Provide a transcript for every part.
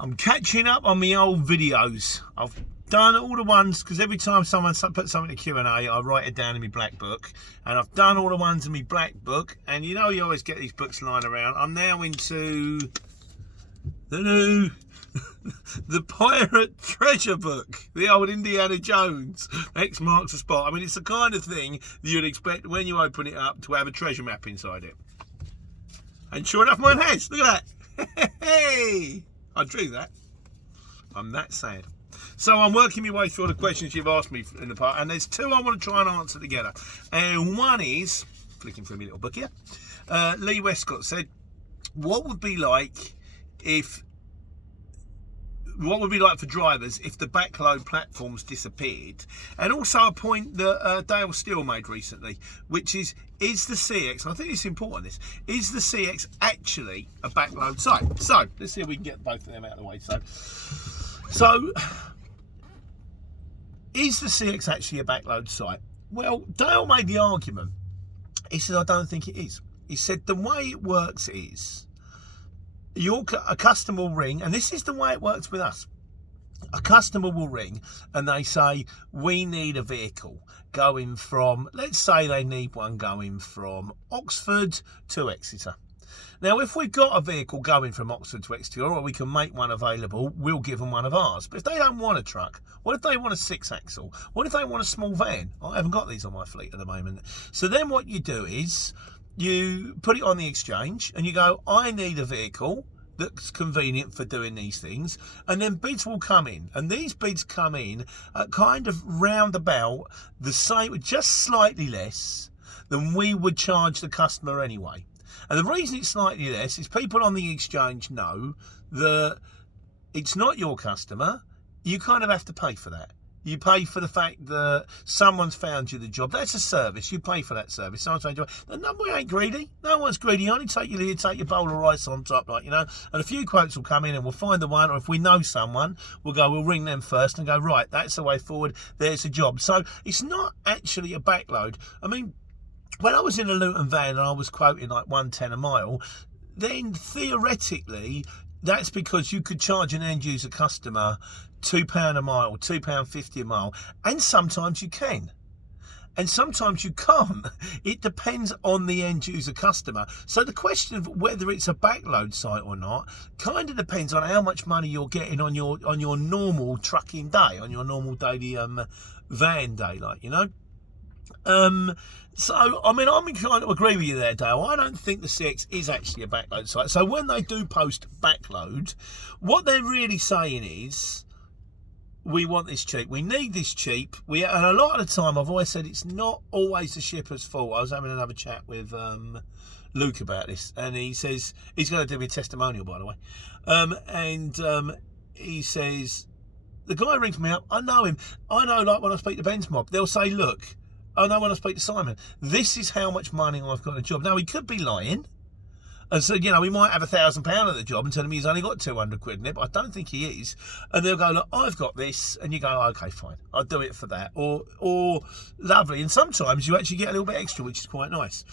I'm catching up on my old videos. I've done all the ones, because every time someone puts something to Q&A, I write it down in my black book. And I've done all the ones in my black book. And you know you always get these books lying around. I'm now into the new... the Pirate Treasure Book, the old Indiana Jones, X marks the spot. I mean, it's the kind of thing that you'd expect when you open it up to have a treasure map inside it. And sure enough, mine has. Look at that. Hey! I drew that. I'm that sad. So I'm working my way through all the questions you've asked me in the past, and there's two I want to try and answer together. And one is, flicking through my little book here, Lee Westcott said, what would be like for drivers if the backload platforms disappeared? And also a point that Dale Steele made recently, which is the CX, and I think it's important, is the CX actually a backload site? So let's see if we can get both of them out of the way. So is the CX actually a backload site? Well, Dale made the argument. He said, I don't think it is. He said the way it works is a customer will ring, and this is the way it works with us. A customer will ring and they say, we need a vehicle going from, let's say they need one going from Oxford to Exeter. Now, if we've got a vehicle going from Oxford to Exeter, or we can make one available, we'll give them one of ours. But if they don't want a truck, what if they want a 6-axle? What if they want a small van? I haven't got these on my fleet at the moment. So then what you do is you put it on the exchange and you go, I need a vehicle that's convenient for doing these things, and then bids will come in, and these bids come in at kind of roundabout the same, just slightly less than we would charge the customer anyway. And the reason it's slightly less is people on the exchange know that it's not your customer. You kind of have to pay for that. You pay for the fact that someone's found you the job. That's a service. You pay for that service. Someone's found you. No, we ain't greedy. No one's greedy. Only take you here, take your bowl of rice on top, like, you know. And a few quotes will come in and we'll find the one, or if we know someone, we'll ring them first and go, right, that's the way forward. There's a job. So it's not actually a backload. I mean, when I was in a Luton van and I was quoting like 110 a mile, then theoretically, that's because you could charge an end user customer £2 a mile, £2.50 a mile, and sometimes you can, and sometimes you can't. It depends on the end user customer. So the question of whether it's a backload site or not kind of depends on how much money you're getting on your normal trucking day, on your normal daily van day, like, you know. So, I mean, I'm inclined to agree with you there, Dale. I don't think the CX is actually a backload site. So when they do post backload, what they're really saying is, we want this cheap, we need this cheap. And a lot of the time, I've always said it's not always the shipper's fault. I was having another chat with Luke about this, and he says, he's going to do me a testimonial, by the way. He says, the guy rings me up, I know him. I know, like, when I speak to Ben's mob, they'll say, look, I know when I speak to Simon, this is how much money I've got in a job. Now, he could be lying. And so, you know, he might have £1,000 at the job and tell him he's only got 200 quid in it, but I don't think he is. And they'll go, look, I've got this. And you go, okay, fine, I'll do it for that. Or lovely. And sometimes you actually get a little bit extra, which is quite nice.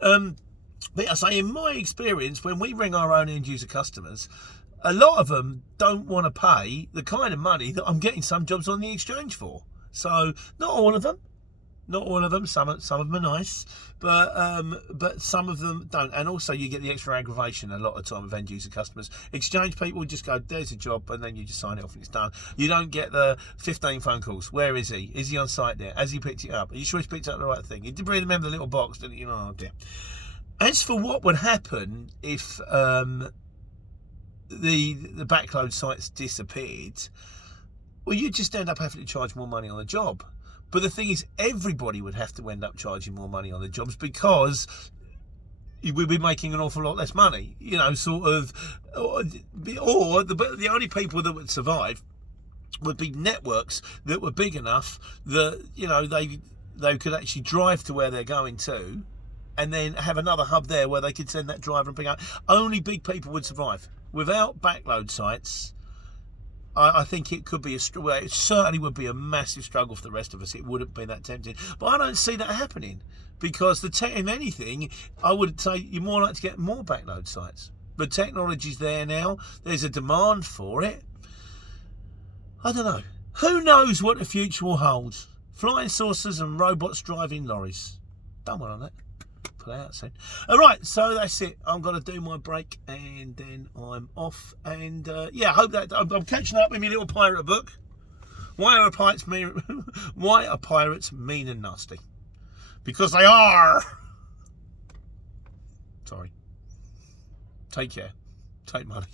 But I say, in my experience, when we ring our own end user customers, a lot of them don't want to pay the kind of money that I'm getting some jobs on the exchange for. So not all of them. Not all of them. Some of them are nice, but some of them don't. And also, you get the extra aggravation a lot of the time with end user customers. Exchange people just go, "There's a job," and then you just sign it off and it's done. You don't get the 15 phone calls. Where is he? Is he on site there? Has he picked it up? Are you sure he's picked up the right thing? You did remember the little box, didn't you? Oh dear. As for what would happen if the backload sites disappeared, well, you just end up having to charge more money on the job. But the thing is, everybody would have to end up charging more money on the jobs because we'd be making an awful lot less money, you know, sort of. Or the only people that would survive would be networks that were big enough that, you know, they could actually drive to where they're going to, and then have another hub there where they could send that driver and pick up. Only big people would survive. Without backload sites, I think it could be it certainly would be a massive struggle for the rest of us. It wouldn't be that tempting. But I don't see that happening because if anything, I would say you're more likely to get more backload sites. The technology's there now. There's a demand for it. I don't know. Who knows what the future will hold? Flying saucers and robots driving lorries. Done one on that. Put that out soon. All right, so that's it. I'm going to do my break and then I'm off. And yeah, I hope that I'm catching up with my little pirate book. Why are pirates mean? Why are pirates mean and nasty? Because they are. Sorry. Take care. Take money.